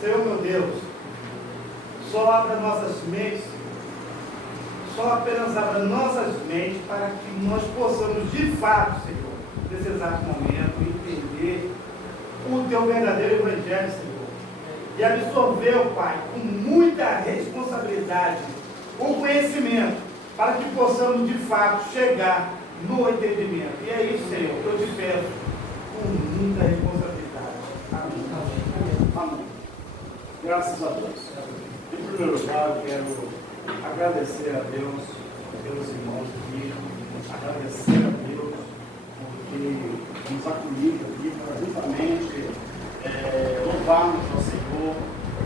Senhor meu Deus, só abra nossas mentes, só apenas abra nossas mentes para que nós possamos de fato, Senhor, nesse exato momento, entender o Teu verdadeiro Evangelho, Senhor, e absorver, Pai, com muita responsabilidade, o conhecimento, para que possamos de fato chegar no entendimento. E é isso, Senhor, que eu te peço com muita responsabilidade. Amém. Amém. Graças a Deus. Em primeiro lugar, eu quero agradecer a Deus pelos irmãos aqui, agradecer a Deus porque nos acolhido aqui para justamente louvarmos ao Senhor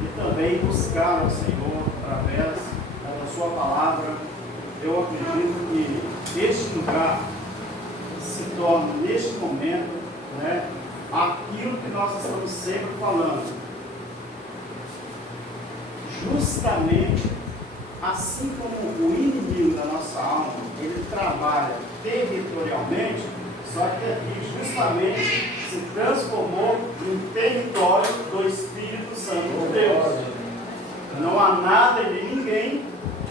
e também buscar ao Senhor através da sua palavra. Eu acredito que este lugar se torna, neste momento, aquilo que nós estamos sempre falando. Justamente assim como o inimigo da nossa alma, ele trabalha territorialmente, só que aqui justamente se transformou em território do Espírito Santo de Deus. Não há nada e nem ninguém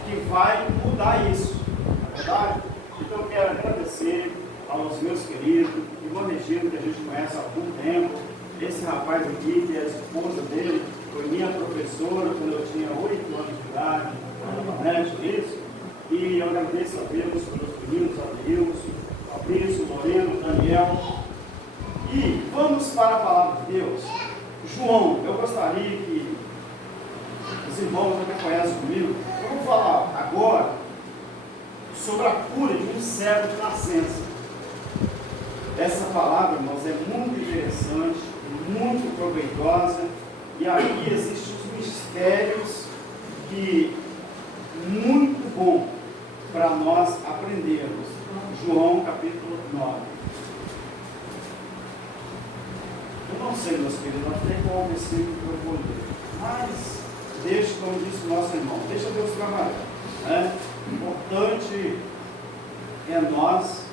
que vai mudar isso, não é verdade? Então eu quero agradecer aos meus queridos, irmão Regino, que a gente conhece há algum tempo, esse rapaz aqui, que é a esposa dele, foi minha professora quando eu tinha 8 anos de idade, isso. E eu agradeço a Deus pelos meninos, Adeilson, Fabrício, Moreno, Daniel. E vamos para a palavra de Deus. João, eu gostaria que os irmãos que conhecem comigo, eu vou falar agora sobre a cura de um cego de nascença. Essa palavra, irmãos, é muito interessante, muito proveitosa. E aqui existem os mistérios que muito bom para nós aprendermos. João capítulo 9. Eu não sei, meus queridos, até qual versículo que eu vou ler, mas deixa, como disse o nosso irmão, deixa Deus trabalhar. O importante é nós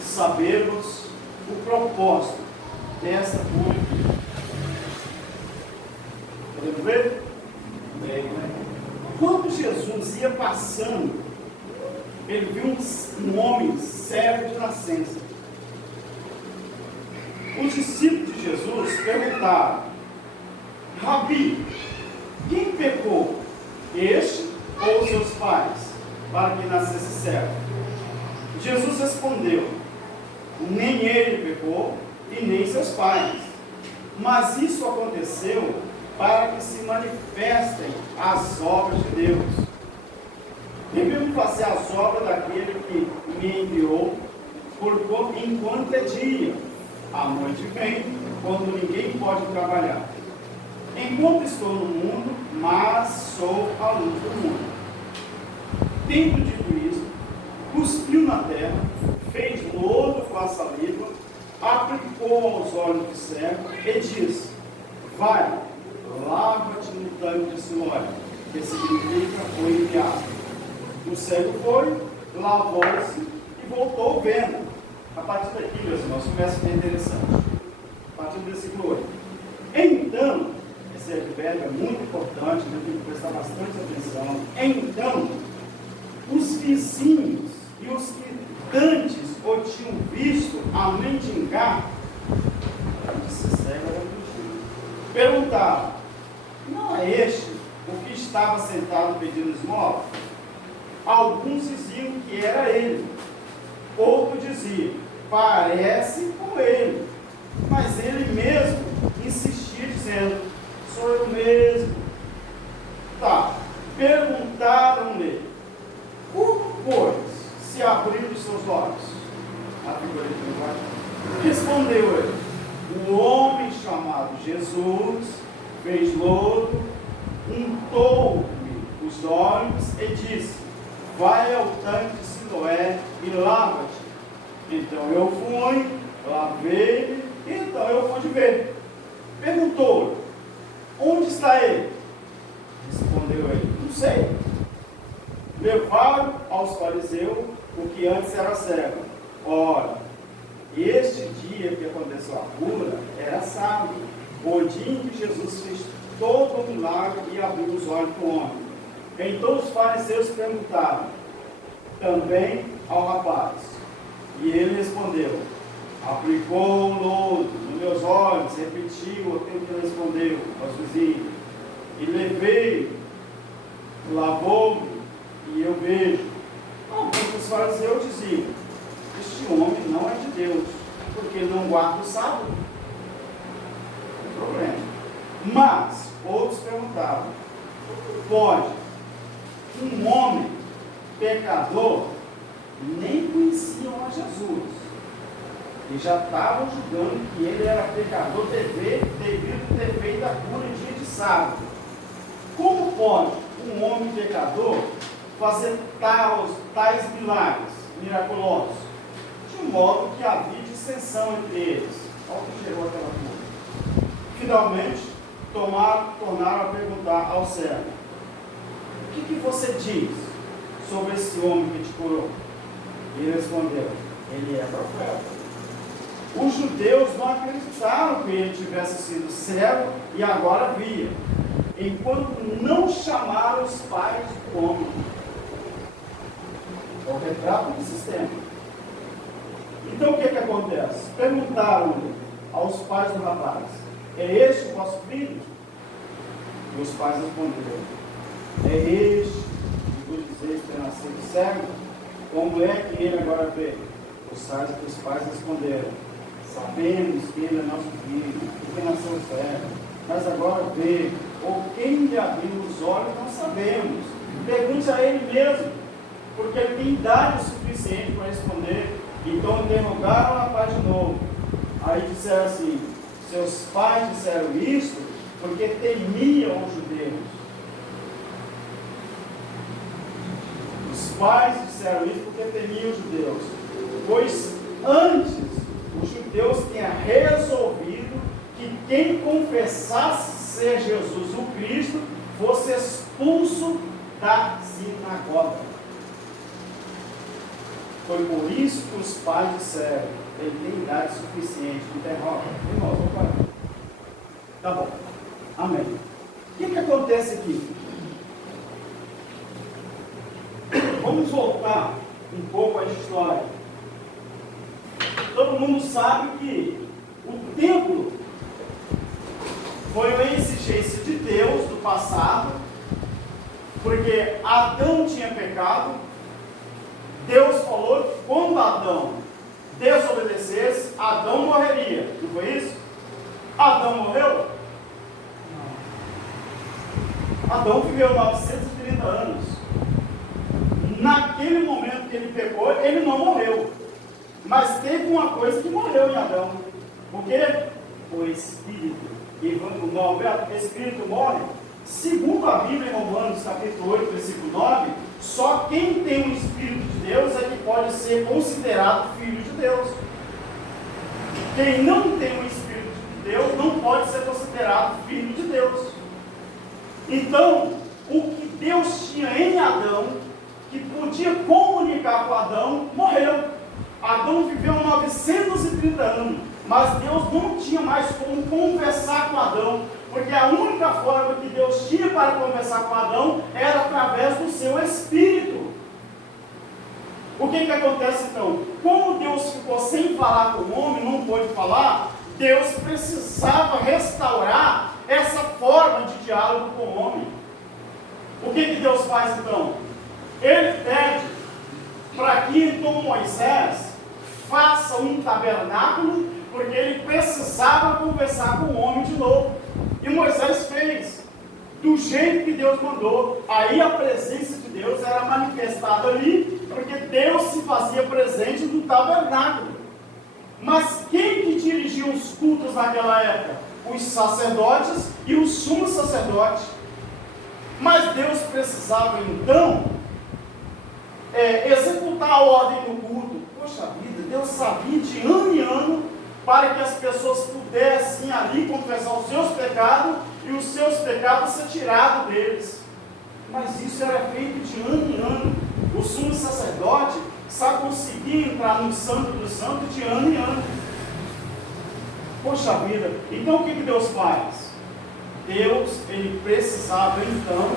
sabermos o propósito dessa cura. Podemos ver? Quando Jesus ia passando, ele viu um homem cego de nascença. Os discípulos de Jesus perguntaram: Rabi, quem pecou, este ou seus pais, para que nascesse cego? Jesus respondeu: nem ele pecou e nem seus pais, mas isso aconteceu para que se manifestem as obras de Deus. Devemos fazer as obras daquele que me enviou, enquanto é dia. A noite vem, quando ninguém pode trabalhar. Enquanto estou no mundo, mas sou a luz do mundo. Tendo dito isso, cuspiu na terra, fez lodo com a saliva, aplicou aos olhos do cego e disse: vai, lava-te no tanque de Siloé, que significa foi enviado. O cego foi, lavou-se e voltou vendo. A partir daqui, meus irmãos, começa a ser interessante. A partir do versículo 8. Então, esse verbo é muito importante, nós temos que prestar bastante atenção. Então, os vizinhos e os que dantes o tinham visto a mendigar, perguntaram: não é este o que estava sentado pedindo esmola? Alguns diziam que era ele, outro dizia: parece com ele. Mas ele mesmo insistia, dizendo: sou eu mesmo. Tá. Perguntaram-lhe: como, pois, se abriu os seus olhos? A figura de linguagem. Respondeu ele: o homem chamado Jesus fez lodo, untou-me os olhos e disse: vai ao tanque de Siloé e lava-te. Então eu fui, lavei, então eu pude ver. Perguntou-lhe: onde está ele? Respondeu ele: não sei. Levaram aos fariseus o que antes era cego. Ora, este sua cura era sábado, o dia em que Jesus fez todo o milagre e abriu os olhos do homem. Então os fariseus perguntaram também ao rapaz, e ele respondeu: aplicou o lodo nos meus olhos, repetiu aquilo que ele respondeu aos vizinhos, e levei, lavou-me, e eu vejo. Alguns dos fariseus diziam: este homem não é de Deus, porque ele não guarda o sábado. Não tem problema. Mas outros perguntavam: pode um homem pecador, nem conheciam a Jesus, e já estavam julgando que ele era pecador devido ter feito a cura em dia de sábado. Como pode um homem pecador fazer tais milagres miraculosos? De modo que havia dissensão entre eles. Olha o que chegou aquela cura. Finalmente, tornaram a perguntar ao servo: o que você diz sobre esse homem que te curou? E ele respondeu: ele é profeta. Os judeus não acreditaram que ele tivesse sido cego e agora via, enquanto não chamaram os pais do homem. É o retrato do sistema. Então o que acontece? Perguntaram aos pais do rapaz: é este o vosso filho? E os pais responderam: é este que vos dizeis ter nascido cego? Como é que ele agora vê? Os pais responderam: sabemos que ele é nosso filho, que nasceu cego, mas agora vê, ou quem lhe abriu os olhos, não sabemos. Pergunte a ele mesmo, porque ele tem idade suficiente para responder. Então interrogaram o rapaz de novo. Aí disseram assim: seus pais disseram isso porque temiam os judeus. Os pais disseram isso porque temiam os judeus, pois antes os judeus tinham resolvido que quem confessasse ser Jesus o Cristo fosse expulso da sinagoga. Foi por isso que os pais disseram: ele tem idade suficiente. Interroga. Irmãos, vamos parar. Tá bom. Amém. O que acontece aqui? Vamos voltar um pouco à história. Todo mundo sabe que o templo foi uma exigência de Deus do passado, porque Adão tinha pecado. Deus falou que quando Adão desobedecesse, Adão morreria. Não foi isso? Adão morreu? Não. Adão viveu 930 anos. Naquele momento que ele pecou, ele não morreu. Mas teve uma coisa que morreu em Adão. O quê? O Espírito. E o Espírito morre. Segundo a Bíblia, em Romanos capítulo 8, versículo 9, só quem tem o Espírito de Deus é que pode ser considerado filho de Deus. Quem não tem o Espírito de Deus não pode ser considerado filho de Deus. Então, o que Deus tinha em Adão, que podia comunicar com Adão, morreu. Adão viveu 930 anos, mas Deus não tinha mais como conversar com Adão, porque a única forma que Deus tinha para conversar com Adão era através do seu Espírito. O que acontece então? Como Deus ficou sem falar com o homem, não pôde falar, Deus precisava restaurar essa forma de diálogo com o homem. O que Deus faz então? Ele pede para que então Moisés faça um tabernáculo, porque ele precisava conversar com o homem de novo. E Moisés fez do jeito que Deus mandou. Aí a presença de Deus era manifestada ali, porque Deus se fazia presente no tabernáculo. Mas quem que dirigia os cultos naquela época? Os sacerdotes e o sumo sacerdote. Mas Deus precisava então executar a ordem do culto. Poxa vida, Deus sabia de ano em ano para que as pessoas pudessem ali confessar os seus pecados e os seus pecados ser tirados deles. Mas isso era feito de ano em ano. O sumo sacerdote só conseguia entrar no Santo dos Santos de ano em ano. Poxa vida, então o que Deus faz? Deus, ele precisava então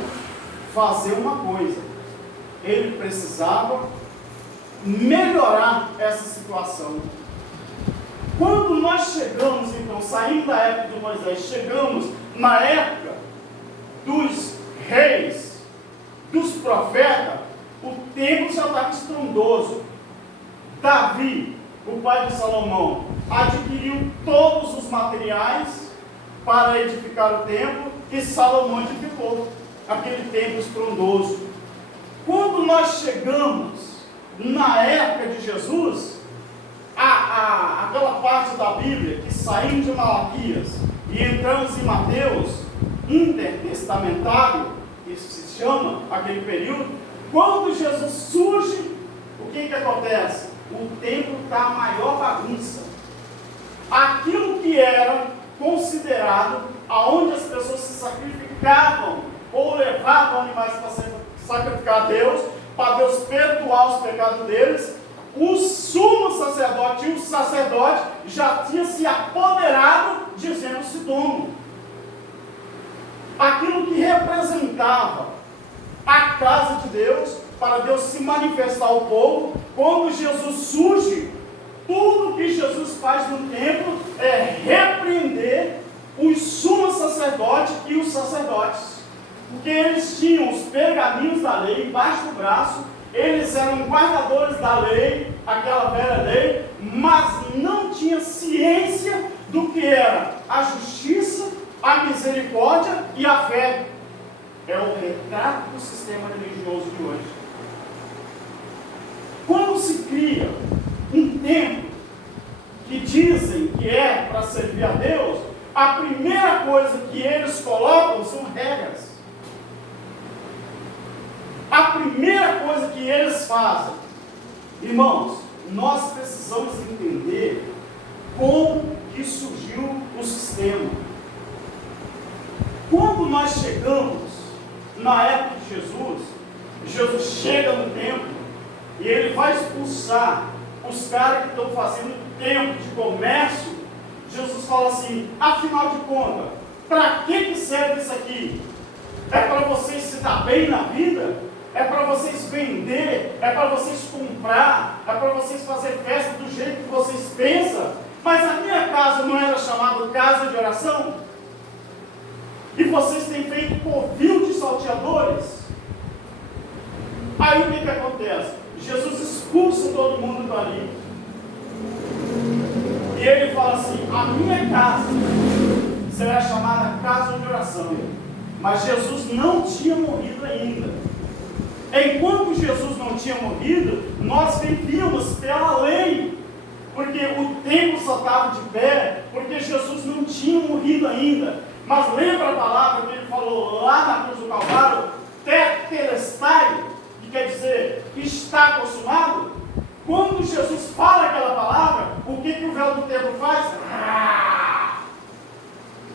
fazer uma coisa. Ele precisava melhorar essa situação. Quando nós chegamos, então, saindo da época de Moisés, chegamos na época dos reis, dos profetas, o templo já estava estrondoso. Davi, o pai de Salomão, adquiriu todos os materiais para edificar o templo e Salomão edificou aquele templo estrondoso. Quando nós chegamos na época de Jesus, aquela parte da Bíblia que saímos de Malaquias e entramos em Mateus, intertestamentário, isso se chama aquele período, quando Jesus surge, o que acontece? O templo está a maior bagunça. Aquilo que era considerado aonde as pessoas se sacrificavam ou levavam animais para sacrificar a Deus, para Deus perdoar os pecados deles, o sumo sacerdote e o sacerdote já tinham se apoderado, dizendo-se dono. Aquilo que representava a casa de Deus, para Deus se manifestar ao povo, quando Jesus surge, tudo que Jesus faz no templo é repreender os sumos sacerdotes e os sacerdotes, porque eles tinham os pergaminhos da lei embaixo do braço, eles eram guardadores da lei, aquela velha lei, mas não tinha ciência do que era a justiça, a misericórdia e a fé. É o retrato do sistema religioso de hoje. Quando se cria um templo que dizem que é para servir a Deus, a primeira coisa que eles colocam são regras. A primeira coisa que eles fazem, irmãos, nós precisamos entender como que surgiu o sistema. Quando nós chegamos na época de Jesus, Jesus chega no templo e ele vai expulsar os caras que estão fazendo templo de comércio. Jesus fala assim: afinal de contas, para que serve isso aqui? É para vocês se dar bem na vida? É para vocês vender? É para vocês comprar? É para vocês fazer festa do jeito que vocês pensam? Mas a minha casa não era chamada casa de oração? E vocês têm feito covil de salteadores? Aí o que acontece? Jesus expulsa todo mundo dali. E ele fala assim: a minha casa será chamada casa de oração. Mas Jesus não tinha morrido ainda. Enquanto Jesus não tinha morrido, nós vivíamos pela lei, porque o templo só estava de pé, porque Jesus não tinha morrido ainda. Mas lembra a palavra que ele falou lá na cruz do Calvário, tetelestai, que quer dizer, está consumado? Quando Jesus fala aquela palavra, o que o véu do templo faz?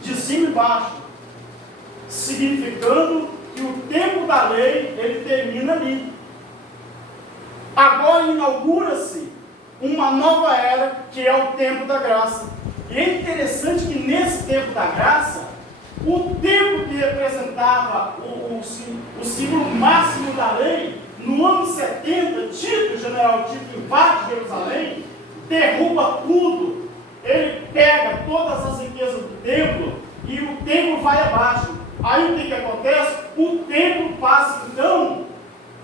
De cima e baixo, significando que o tempo da lei, ele termina ali. Agora inaugura-se uma nova era, que é o tempo da graça. E é interessante que nesse tempo da graça, o tempo que representava o símbolo máximo da lei, no ano 70, Tito, o general Tito, invade Jerusalém, derruba tudo, ele pega todas as riquezas do templo e o templo vai abaixo. Aí o que acontece? O templo passa então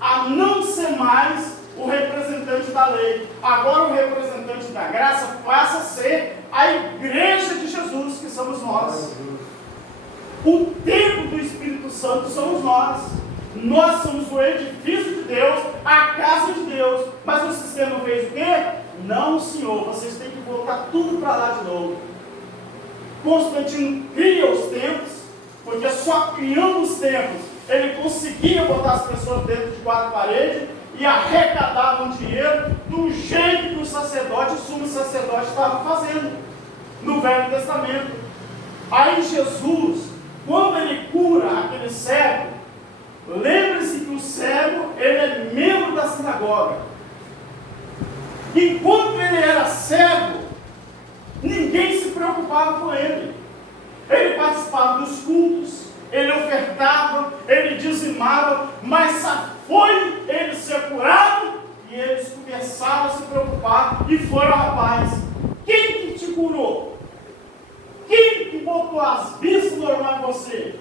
a não ser mais o representante da lei. Agora o representante da graça passa a ser a igreja de Jesus, que somos nós. O templo do Espírito Santo somos nós. Nós somos o edifício de Deus, a casa de Deus. Mas o sistema fez o quê? Não, senhor, vocês têm que voltar tudo para lá de novo. Constantino cria os templos, porque só criando os templos ele conseguia botar as pessoas dentro de quatro paredes e arrecadavam dinheiro do jeito que o sacerdote, o sumo sacerdote, estava fazendo no Velho Testamento. Aí Jesus, quando ele cura aquele cego, lembre-se que o cego, ele é membro da sinagoga. Enquanto ele era cego, ninguém ninguém se preocupava com ele. Ele participava dos cultos, ele ofertava, ele dizimava, mas só foi ele ser curado e eles começaram a se preocupar e foram: rapaz, quem que te curou? Quem que botou as vistas normais em você?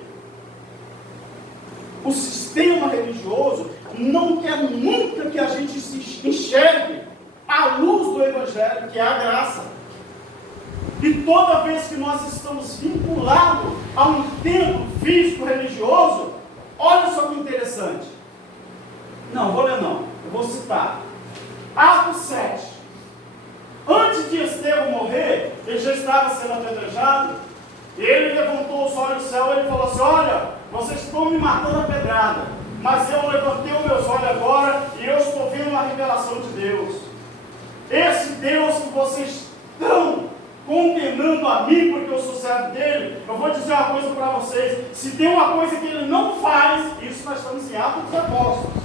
O sistema religioso não quer nunca que a gente se enxergue à luz do Evangelho, que é a graça. E toda vez que nós estamos vinculados a um templo físico religioso, olha só que interessante. Não, vou ler não, eu vou citar. Atos 7. Antes de Estevão morrer, ele já estava sendo apedrejado, e ele levantou os olhos do céu e ele falou assim: olha, vocês estão me matando a pedrada, mas eu levantei os meus olhos agora e eu estou vendo uma revelação de Deus. Esse Deus que vocês estão condenando a mim porque eu sou servo dele, eu vou dizer uma coisa para vocês: se tem uma coisa que ele não faz, isso nós estamos em Atos dos Apóstolos,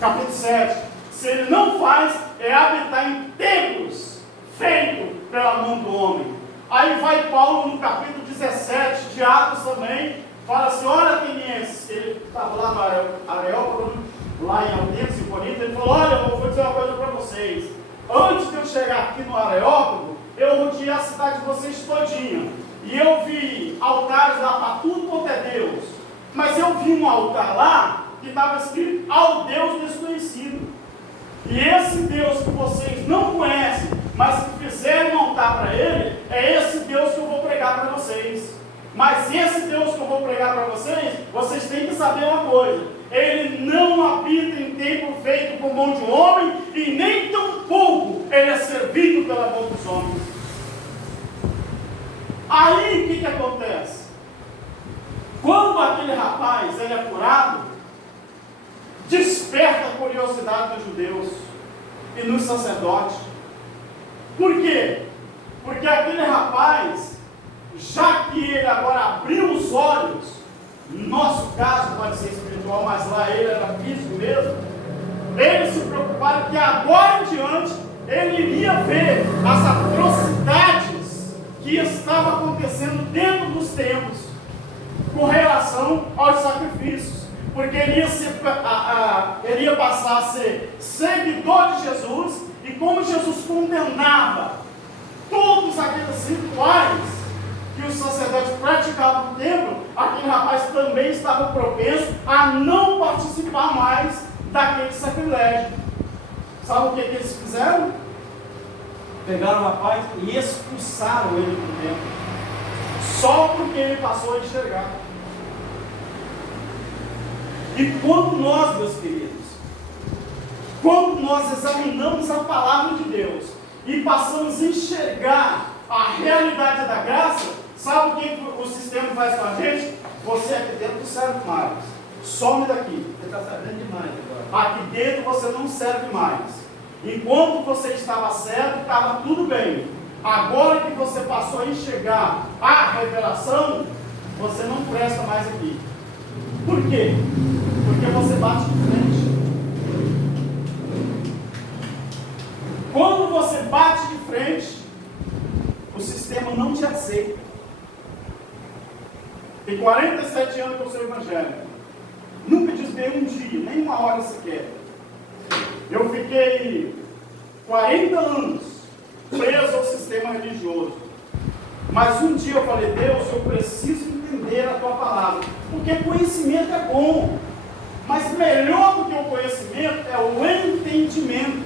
capítulo 7. Se ele não faz, é habitar em templos feitos pela mão do homem. Aí vai Paulo no capítulo 17 de Atos também, fala assim: olha, atenienses, ele estava lá no Areópago, lá em Atenas, em Corinto, ele falou: olha, eu vou dizer uma coisa para vocês. Antes de eu chegar aqui no Areópago, eu rodeei a cidade de vocês todinha, e eu vi altares lá para tudo quanto é Deus, mas eu vi um altar lá que estava escrito: ao Deus desconhecido. E esse Deus que vocês não conhecem, mas que fizeram um altar para ele, é esse Deus que eu vou pregar para vocês. Mas esse Deus que eu vou pregar para vocês, vocês têm que saber uma coisa: ele não habita em templo feito por mão de homem, e nem tampouco ele é servido pela mão dos homens. Aí o que acontece? Quando aquele rapaz ele é curado, desperta a curiosidade dos judeus e nos sacerdotes. Por quê? Porque aquele rapaz, já que ele agora abriu os olhos, no nosso caso pode ser espiritual, mas lá ele era físico mesmo, eles se preocuparam que agora em diante ele iria ver as atrocidades que estavam acontecendo dentro dos templos com relação aos sacrifícios. Porque ele ia passar a ser seguidor de Jesus, e como Jesus condenava todos aqueles rituais que os sacerdotes praticavam no templo, aquele rapaz também estava propenso a não participar mais daquele sacrilégio. Sabe o que eles fizeram? Pegaram o rapaz e expulsaram ele do templo, só porque ele passou a enxergar. E quando nós, meus queridos, quando nós examinamos a palavra de Deus e passamos a enxergar a realidade da graça, sabe o que o sistema faz com a gente? Você aqui dentro não serve mais, some daqui. Você está sabendo demais agora. Aqui dentro você não serve mais. Enquanto você estava certo, estava tudo bem. Agora que você passou a enxergar a revelação, você não presta mais aqui. Por quê? Porque você bate de frente. Quando você bate de frente, o sistema não te aceita. Tem 47 anos que eu sou evangélico. Nunca desviei um dia, nem uma hora sequer. Eu fiquei 40 anos preso ao sistema religioso. Mas um dia eu falei: Deus, eu preciso entender a tua palavra. Porque conhecimento é bom. Mas melhor do que o conhecimento é o entendimento.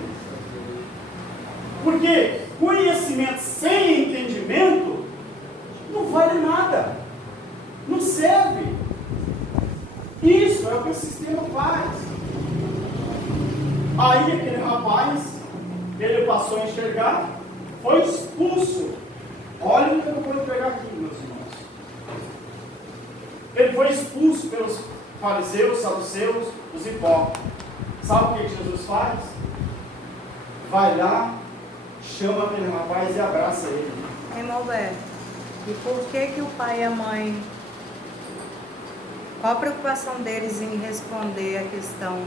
Porque conhecimento sem entendimento não vale nada. Não serve. Isso é o que o sistema faz. Aí aquele rapaz, ele passou a enxergar, foi expulso. Olha o que eu vou entregar aqui, meus irmãos. Ele foi expulso pelos fariseus, saduceus, os hipócritas. Sabe o que Jesus faz? Vai lá, chama aquele rapaz e abraça ele. Irmão Beto, e por que o pai e a mãe, qual a preocupação deles em responder a questão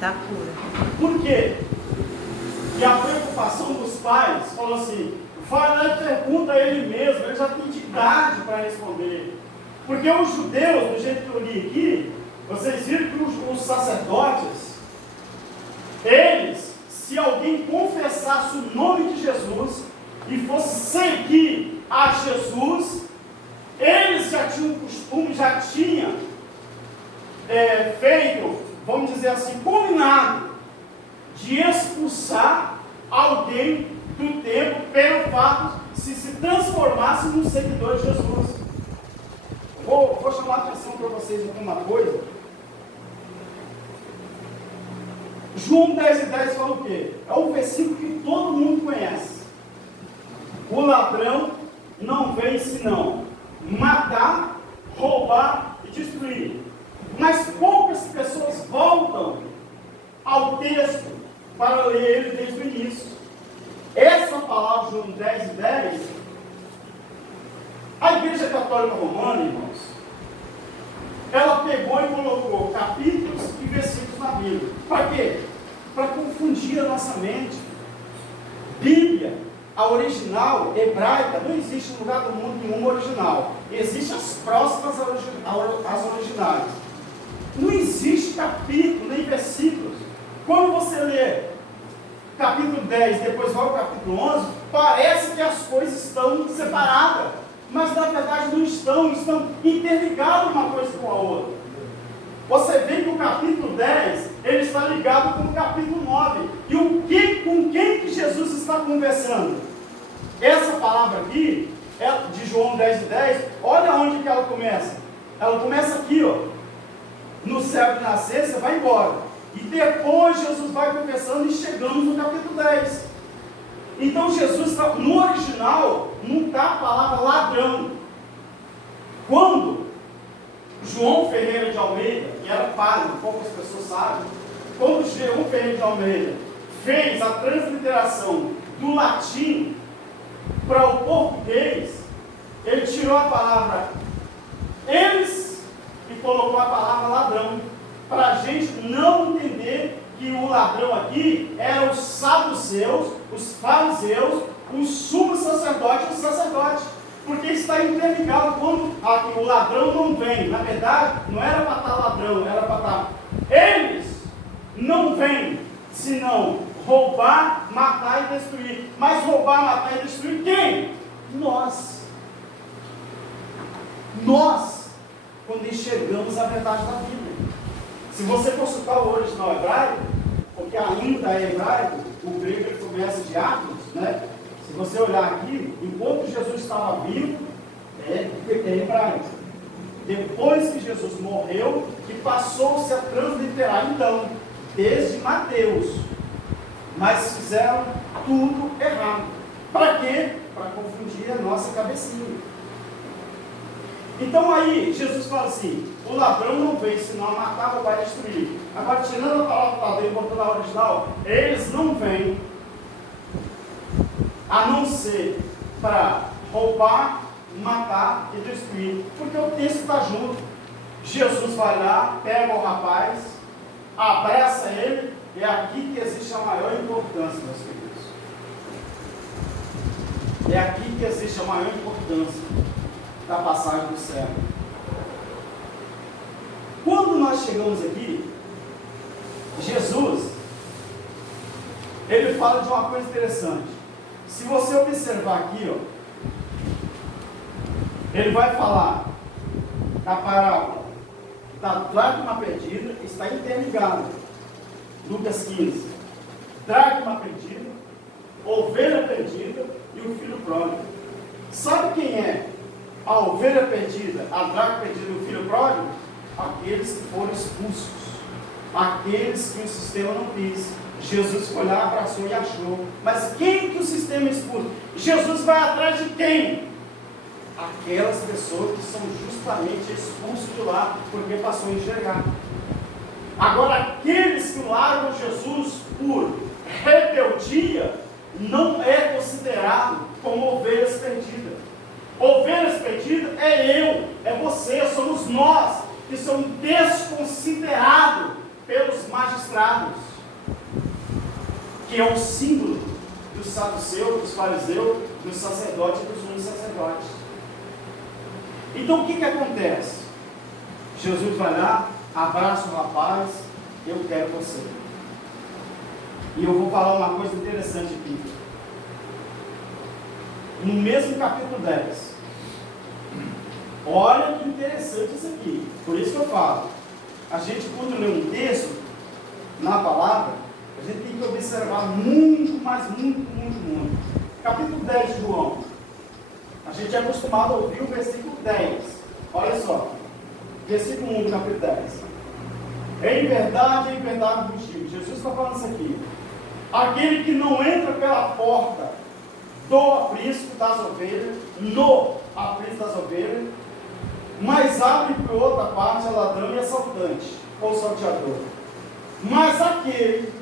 da cura? Por quê? E a preocupação dos pais falou assim: vai lá e pergunta a ele mesmo, ele já tem de idade para responder. Porque os judeus, do jeito que eu li aqui, vocês viram que os sacerdotes, eles, se alguém confessasse o nome de Jesus e fosse seguir a Jesus, eles já tinham o costume, já tinham feito, vamos dizer assim, combinado de expulsar alguém do templo pelo fato de se transformasse num seguidor de Jesus. Vou chamar a atenção para vocês aqui uma coisa. João 10:10 fala o quê? É um versículo que todo mundo conhece. O ladrão não vem senão matar, roubar e destruir. Mas poucas pessoas voltam ao texto para ler ele desde o início. Essa palavra, João 10:10, a Igreja Católica Romana, irmãos, ela pegou e colocou capítulos e versículos na Bíblia. Para quê? Para confundir a nossa mente. Bíblia, a original, hebraica, não existe em lugar do mundo nenhum original. Existem as próximas às originais. Não existe capítulo nem versículos. Quando você lê capítulo 10, depois vai ao capítulo 11, parece que as coisas estão separadas. Mas na verdade não estão interligadas uma coisa com a outra. Você vê que o capítulo 10, ele está ligado com o capítulo 9. E com quem que Jesus está conversando? Essa palavra aqui, de João 10:10, olha onde que ela começa. Ela começa aqui, ó. No céu de nascer, você vai embora. E depois Jesus vai conversando e chegamos no capítulo 10. Então Jesus está, no original, não está a palavra ladrão. Quando João Ferreira de Almeida, que era padre, poucas pessoas sabem, quando João Ferreira de Almeida fez a transliteração do latim para o português, ele tirou a palavra eles e colocou a palavra ladrão, para a gente não entender que o ladrão aqui eram os saduceus, os fariseus, os sumos sacerdotes e os sacerdotes, porque está interligado. Quando aqui o ladrão não vem, na verdade não era para estar ladrão, era para estar eles não vêm senão roubar, matar e destruir. Mas roubar, matar e destruir quem? Nós, quando enxergamos a verdade da Bíblia. Se você consultar o original hebraico, porque ainda é hebraico, o grego ele começa de Atos, né? Se você olhar aqui, enquanto Jesus estava vivo, é hebraico. Depois que Jesus morreu, que passou-se a transliterar, então, desde Mateus. Mas fizeram tudo errado. Para quê? Para confundir a nossa cabecinha. Então aí, Jesus fala assim, o ladrão não vem senão a matar, roubar e destruir. Agora, tirando a palavra ladrão e botando a original, eles não vêm a não ser para roubar, matar e destruir. Porque o texto está junto. Jesus vai lá, pega o rapaz, abraça ele, é aqui que existe a maior importância, meus queridos. É aqui que existe a maior importância da passagem do céu. Quando nós chegamos aqui, Jesus, ele fala de uma coisa interessante. Se você observar aqui, ó, ele vai falar da parábola da dracma perdida, está interligado. Lucas 15. Dracma perdida, ovelha perdida e o filho pródigo. Sabe quem é a ovelha perdida, a dracma perdida e o filho pródigo? Aqueles que foram expulsos, aqueles que o sistema não quis. Jesus foi lá, abraçou e achou. Mas quem que o sistema expulsa? Jesus vai atrás de quem? Aquelas pessoas que são justamente expulsos de lá, porque passou a enxergar. Agora, aqueles que largam Jesus por rebeldia, não é considerado como ovelhas perdidas. Ovelhas perdidas é eu, é você, somos nós, que somos desconsiderados pelos magistrados, que é o símbolo dos saduceus, dos fariseus, dos sacerdotes e dos sumos sacerdotes. Então o que acontece? Jesus vai lá, abraça o rapaz, eu quero você. E eu vou falar uma coisa interessante aqui. No mesmo capítulo 10. Olha que interessante isso aqui. Por isso que eu falo. A gente, quando lê um texto na palavra, a gente tem que observar muito, mas muito. Capítulo 10 de João. A gente é acostumado a ouvir o versículo 10. Olha só. Versículo 1 do capítulo 10. Em verdade vos digo. Jesus está falando isso aqui. Aquele que não entra pela porta do aprisco das ovelhas, no aprisco das ovelhas, mas abre por outra parte é ladrão e assaltante, ou salteador. Mas aquele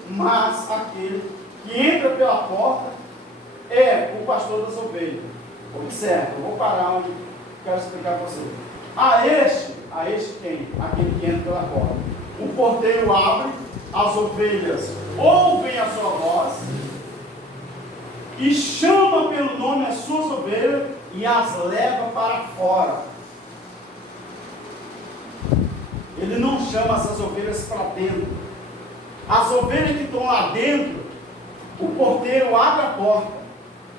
que entra pela porta é o pastor das ovelhas. Observe, eu vou parar onde quero explicar para você. A este quem? Aquele que entra pela porta. O porteiro abre, as ovelhas ouvem a sua voz e chama pelo nome as suas ovelhas e as leva para fora. Ele não chama essas ovelhas para dentro. As ovelhas que estão lá dentro, o porteiro abre a porta.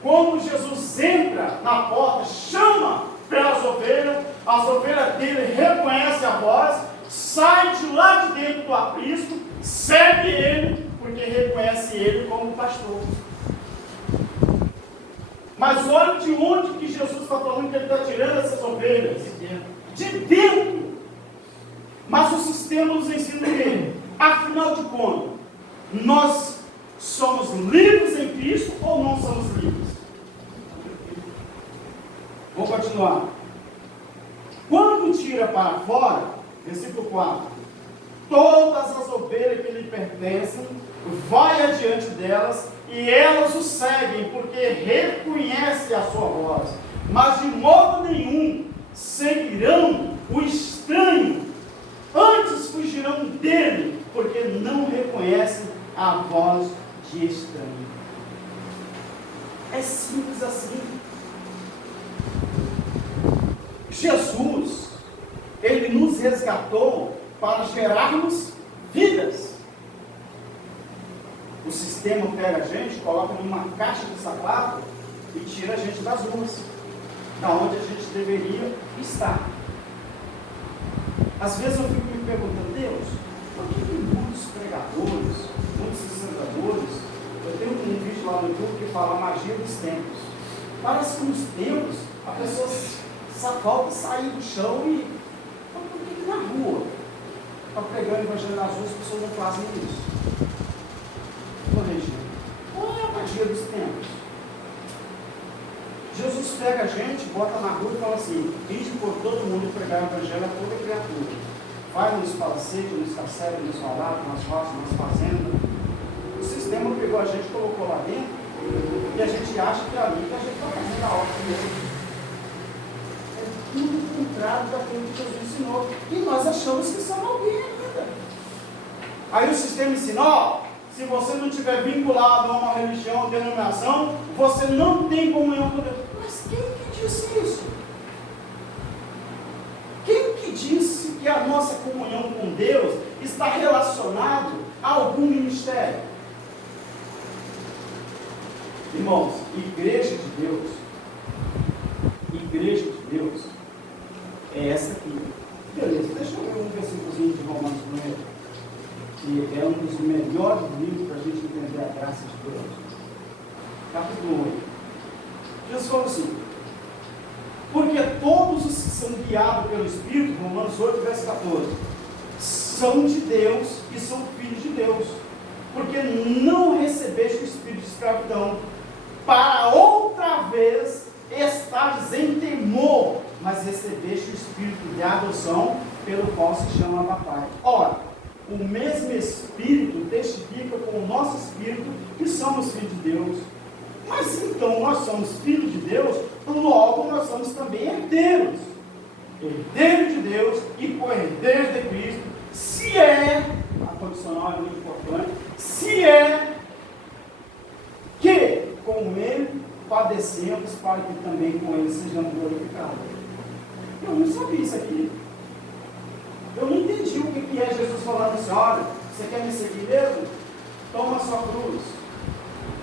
Quando Jesus entra na porta, chama pelas ovelhas, as ovelhas dele reconhecem a voz, sai de lá de dentro do aprisco, segue ele, porque reconhece ele como pastor. Mas olha de onde que Jesus está falando que ele está tirando essas ovelhas. De dentro. Mas o sistema nos ensina o quê? Afinal de contas, nós somos livres em Cristo ou não somos livres? Vou continuar. Quando tira para fora, versículo 4, todas as ovelhas que lhe pertencem, vai adiante delas, e elas o seguem, porque reconhecem a sua voz. Mas de modo nenhum seguirão o estranho, antes fugirão dele, porque não reconhecem a voz de estranho. É simples assim. Jesus, ele nos resgatou para gerarmos vidas. O sistema pega a gente, coloca numa caixa de sapato e tira a gente das ruas, da onde a gente deveria estar. Às vezes eu fico me perguntando, Deus, por que muitos pregadores, muitos ensinadores, eu tenho um vídeo lá no YouTube que fala a magia dos tempos. Parece que nos tempos a pessoa falta sair do chão e... Mas por que na rua, para pregar o evangelho nas ruas, as pessoas não fazem isso? Corrigindo. Qual é a magia dos tempos? Jesus pega a gente, bota na rua e fala assim: ide por todo mundo pregar o evangelho a toda criatura. Vai nos palacetes, nos castelos, nos palácios, nas roças, nas fazendas. O sistema pegou a gente, colocou lá dentro, e a gente acha que é ali que a gente está fazendo a obra dele. É tudo o contrário daquilo que Jesus ensinou. E nós achamos que somos alguém ainda. Aí o sistema ensina, ó, se você não estiver vinculado a uma religião ou denominação, você não tem comunhão com Deus. Mas quem que disse isso? Quem que disse que a nossa comunhão com Deus está relacionado a algum ministério? Irmãos, igreja de Deus é essa aqui. Beleza, deixa eu ler um versículozinho de Romanos 1, que é um dos melhores livros para a gente entender a graça de Deus. Capítulo 8. Jesus falou assim: porque todos os que são guiados pelo Espírito, Romanos 8, verso 14, são de Deus e são filhos de Deus. Porque não recebeste o espírito de escravidão, para outra vez estares em temor, mas recebeste o espírito de adoção, pelo qual se chama papai. Ora, o mesmo Espírito testifica com o nosso Espírito que somos filhos de Deus. Mas então nós somos filhos de Deus, logo nós somos também herdeiros. Herdeiros de Deus e co-herdeiros de Cristo, se é, a condicional é muito importante, se é com ele padecemos, para que também com ele sejamos glorificados. Eu não sabia isso aqui. Eu não entendi o que é Jesus falando assim: olha, você quer me seguir mesmo? Toma a sua cruz,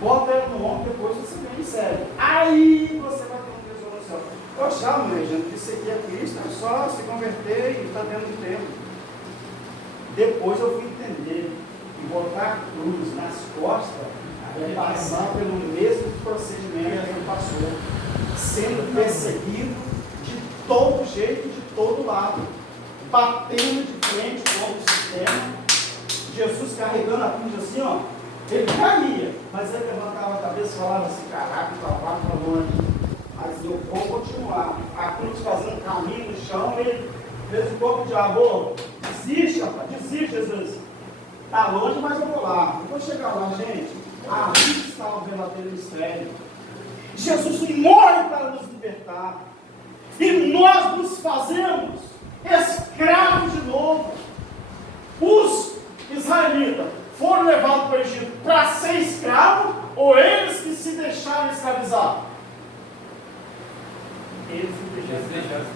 bota ela no ombro, depois você vem e segue. Aí você vai ter um tesouro no céu. Eu achava, meu gente, que seguir a Cristo é só se converter e estar dentro do tempo. Depois eu fui entender que botar a cruz nas costas é passar pelo mesmo procedimento que ele passou, sendo perseguido de todo jeito, de todo lado, batendo de frente contra o sistema. Jesus carregando a cruz assim, ó, ele caía, mas ele levantava a cabeça e falava assim: caraca, o papai está longe, mas eu vou continuar. A cruz fazendo um caminho no chão, ele fez o corpo de amor. Desiste, rapaz, desiste, Jesus. Está longe, mas eu vou lá. Eu vou chegar lá, gente. A vida está ao verdadeiro mistério. Jesus morre para nos libertar. E nós nos fazemos escravos de novo. Os israelitas foram levados para o Egito para ser escravos, ou eles que se deixaram escravizar? Eles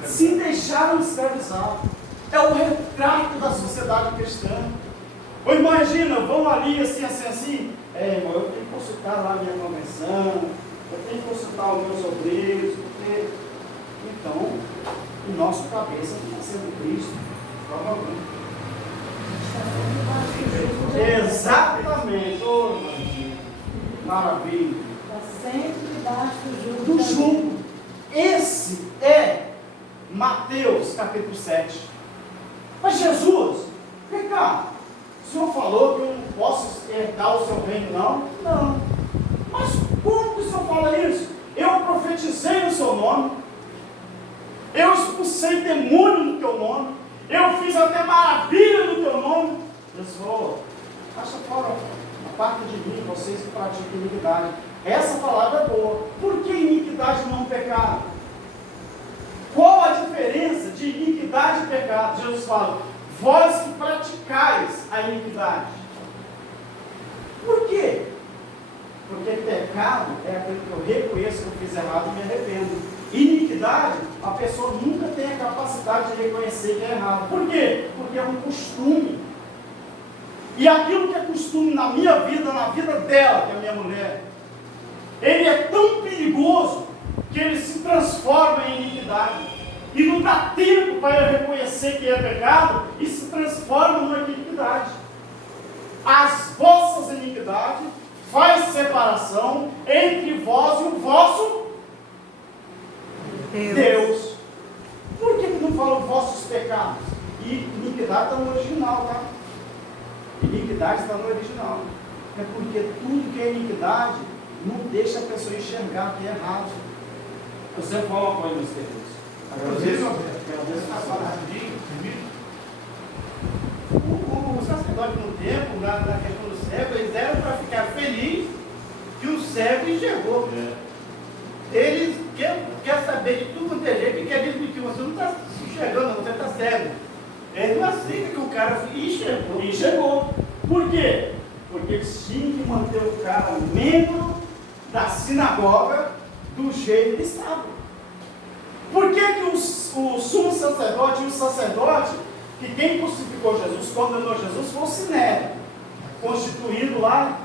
Se deixaram escravizar. É o retrato da sociedade cristã. Ou imagina, vão ali assim, irmão, eu tenho que consultar lá a minha convenção, eu tenho que consultar os meus obreiros, porque então o nosso cabeça está sendo Cristo, provavelmente. Exatamente, oh, maravilha. Está sempre debaixo do Do jugo. jugo. Esse é Mateus capítulo 7. Mas Jesus, vem cá, o Senhor falou que eu não posso herdar o seu reino, não? Não. Mas como que o Senhor fala isso? Eu profetizei no seu nome, eu expulsei demônio no teu nome, eu fiz até maravilha no teu nome. Jesus falou: acha fora a parte de mim, vocês que praticam iniquidade. Essa palavra é boa. Por que iniquidade não pecado? Qual a diferença de iniquidade e pecado? Jesus fala: vós que praticais a iniquidade. Por quê? Porque pecado é aquilo que eu reconheço que eu fiz errado e me arrependo. Iniquidade, a pessoa nunca tem a capacidade de reconhecer que é errado. Por quê? Porque é um costume. E aquilo que é costume na minha vida, na vida dela, que é a minha mulher, ele é tão perigoso que ele se transforma em iniquidade. E não dá tempo para eu reconhecer que é pecado e se transforma numa iniquidade. As vossas iniquidades faz separação entre vós e o vosso Deus. Por que não fala vossos pecados? E iniquidade está no original, tá? Iniquidade está no original. É porque tudo que é iniquidade não deixa a pessoa enxergar que é errado. Eu sempre falo uma coisa, meus queridos. O sacerdote no tempo, na questão do cego, eles eram para ficar felizes que o cego enxergou. Eles querem saber de tudo quanto é jeito e querem dizer que você não está enxergando, você está cego. Eles não aceitam que o cara enxergou. Enxergou. Por quê? Porque eles tinham que manter o cara membro da sinagoga do jeito que estava. Por que o sumo sacerdote e o sacerdote, que quem crucificou Jesus, condenou Jesus, foi o Sinédrio, constituído lá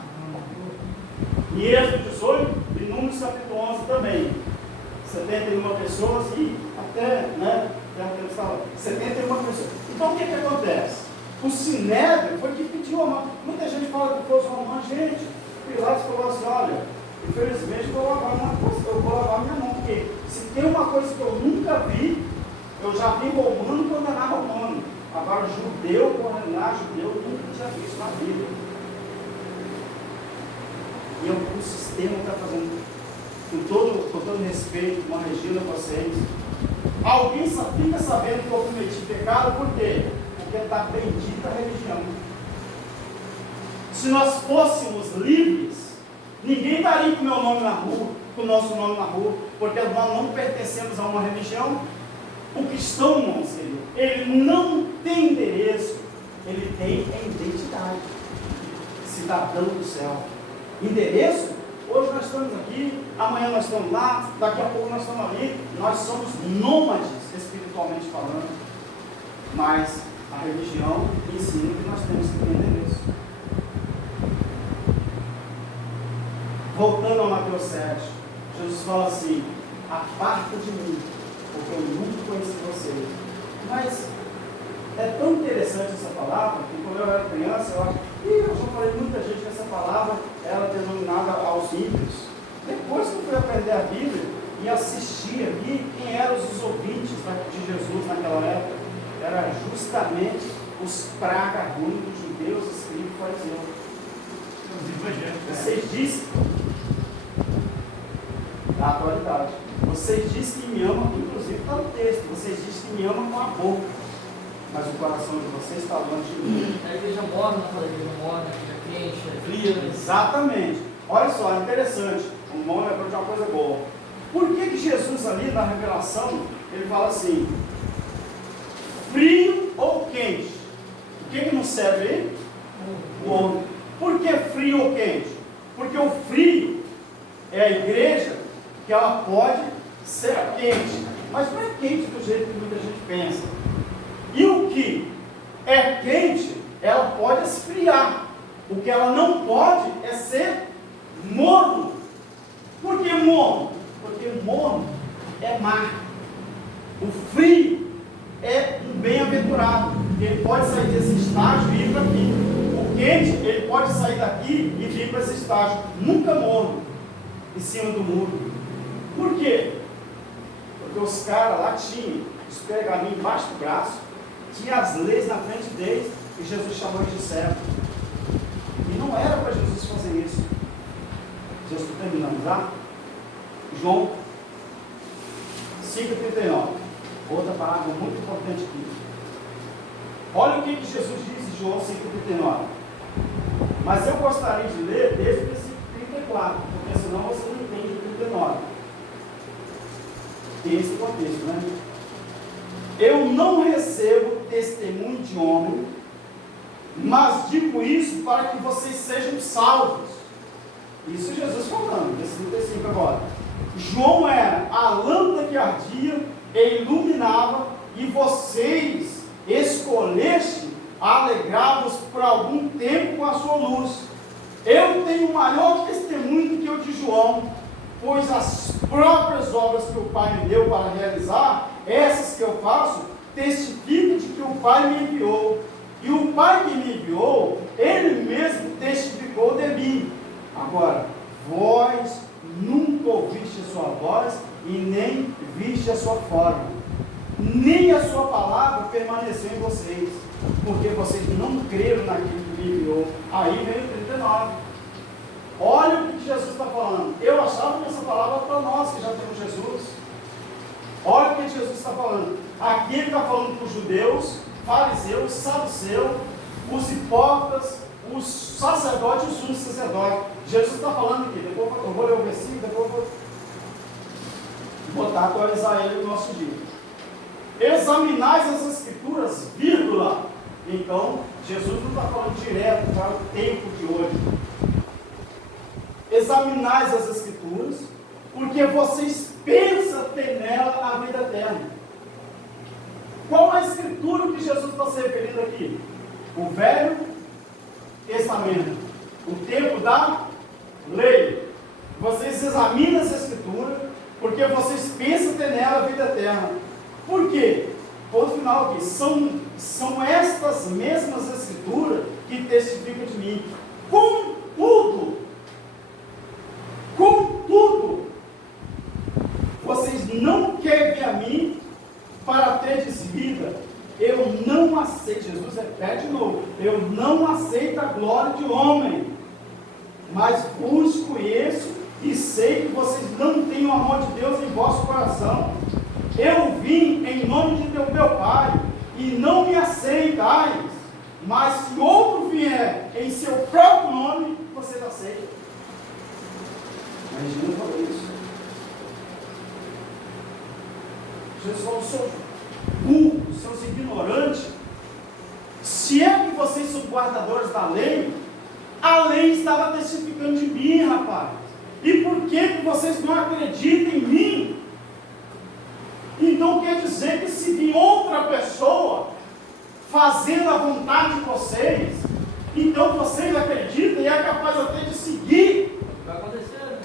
em Êxodo 18 e Números capítulo 11 também. 71 pessoas e até, né, 71 pessoas. Então o que acontece? O Sinédrio foi que pediu a mão. Muita gente fala que foi os romanos. Gente, Pilatos falou assim: olha, infelizmente eu vou lavar minha mão, porque se tem uma coisa que eu nunca vi, eu já vi romano condenar romano. Agora judeu condenar judeu, eu nunca tinha visto na Bíblia. E o sistema está fazendo, com todo respeito, corrigindo vocês. Alguém fica sabendo que eu cometi pecado, por quê? Porque está bendita a religião. Se nós fôssemos livres, ninguém estaria com o meu nome na rua, com o nosso nome na rua, porque nós não pertencemos a uma religião. O cristão, irmãos, ele não tem endereço, ele tem a identidade. Cidadão do céu. Endereço? Hoje nós estamos aqui, amanhã nós estamos lá, daqui a pouco nós estamos ali. Nós somos nômades, espiritualmente falando. Mas a religião ensina que nós temos que entender isso. Voltando a Mateus 7, Jesus fala assim: aparta de mim, porque eu nunca conheci vocês. Mas é tão interessante essa palavra, que quando eu era criança, eu já falei muita gente que essa palavra ela é denominada aos ímpios. Depois que eu fui aprender a Bíblia e assistir aqui, quem eram os ouvintes de Jesus naquela época? Era justamente os praga ruins dos judeus, escribas e fariseus. Vocês dizem, da atualidade, vocês dizem que me amam, inclusive está no texto, vocês dizem que me amam com a boca, mas o coração de vocês está longe de mim. A igreja morna, a igreja morna, a igreja quente, a fria. Exatamente. Olha só, é interessante. O irmão lembrou de uma coisa boa. Por que Jesus ali na revelação, ele fala assim, frio ou quente? O que não serve aí? Morno. Por que frio ou quente? Porque o frio é a igreja que ela pode ser quente, mas não é quente do jeito que muita gente pensa. E o que é quente, ela pode esfriar. O que ela não pode é ser morno. Por que morno? Porque morno é mar. O frio é um bem-aventurado. Ele pode sair desse estágio e ir para aqui. O quente, ele pode sair daqui e vir para esse estágio. Nunca morno em cima do muro. Por quê? Porque os caras lá tinham os pergaminhos embaixo do braço, tinha as leis na frente deles, e Jesus chamou eles de servo. E não era para Jesus fazer isso. Jesus está terminando, tá? João 5,39. Outra palavra muito importante aqui. Olha o que Jesus diz em João 5,39. Mas eu gostaria de ler desde o versículo 34, porque senão você não entende o 39. Tem esse contexto, né? Eu não recebo testemunho de homem, mas digo isso para que vocês sejam salvos. Isso Jesus falando, versículo 35 agora. João era a lâmpada que ardia e iluminava, e vocês escolheste alegrá-los por algum tempo com a sua luz. Eu tenho maior testemunho do que o de João, pois as próprias obras que o Pai me deu para realizar, essas que eu faço, testificam de que o Pai me enviou. E o Pai que me enviou, Ele mesmo testificou de mim. Agora, vós nunca ouviste a sua voz e nem viste a sua forma. Nem a sua palavra permaneceu em vocês, porque vocês não creram naquilo que me enviou. Aí vem o 39. Olha o que Jesus está falando. Eu achava que essa palavra era para nós que já temos Jesus. Olha o que Jesus está falando. Aqui ele está falando para os judeus, fariseus, saduceus, os hipócritas, os sacerdotes e os sumos sacerdotes. Jesus está falando aqui. Depois eu vou ler o versículo, depois eu vou botar, atualizar ele no nosso dia. Examinais as escrituras, vírgula. Então, Jesus não está falando direto para o tempo de hoje. Examinais as escrituras, porque vocês pensam ter nela a vida eterna. Qual a escritura que Jesus está se referindo aqui? O Velho Testamento, o tempo da lei. Vocês examinam essa escritura, porque vocês pensam ter nela a vida eterna. Por quê? Ponto final aqui. São estas mesmas escrituras que testificam de mim. Contudo, vocês não querem vir a mim para teres vida. Eu não aceito, Jesus repete de novo, eu não aceito a glória de homem, mas vos conheço e sei que vocês não têm o amor de Deus em vosso coração. Eu vim em nome de meu Pai, e não me aceitais, mas se outro vier em seu próprio nome, vocês aceitam. Mas Jesus falou isso. Jesus falou, seus burros, seus ignorantes, se é que vocês são guardadores da lei, a lei estava testificando de mim, rapaz. E por que vocês não acreditam em mim? Então quer dizer que se vir outra pessoa fazendo a vontade de vocês, então vocês acreditam e é capaz até de seguir. Vai acontecer, né?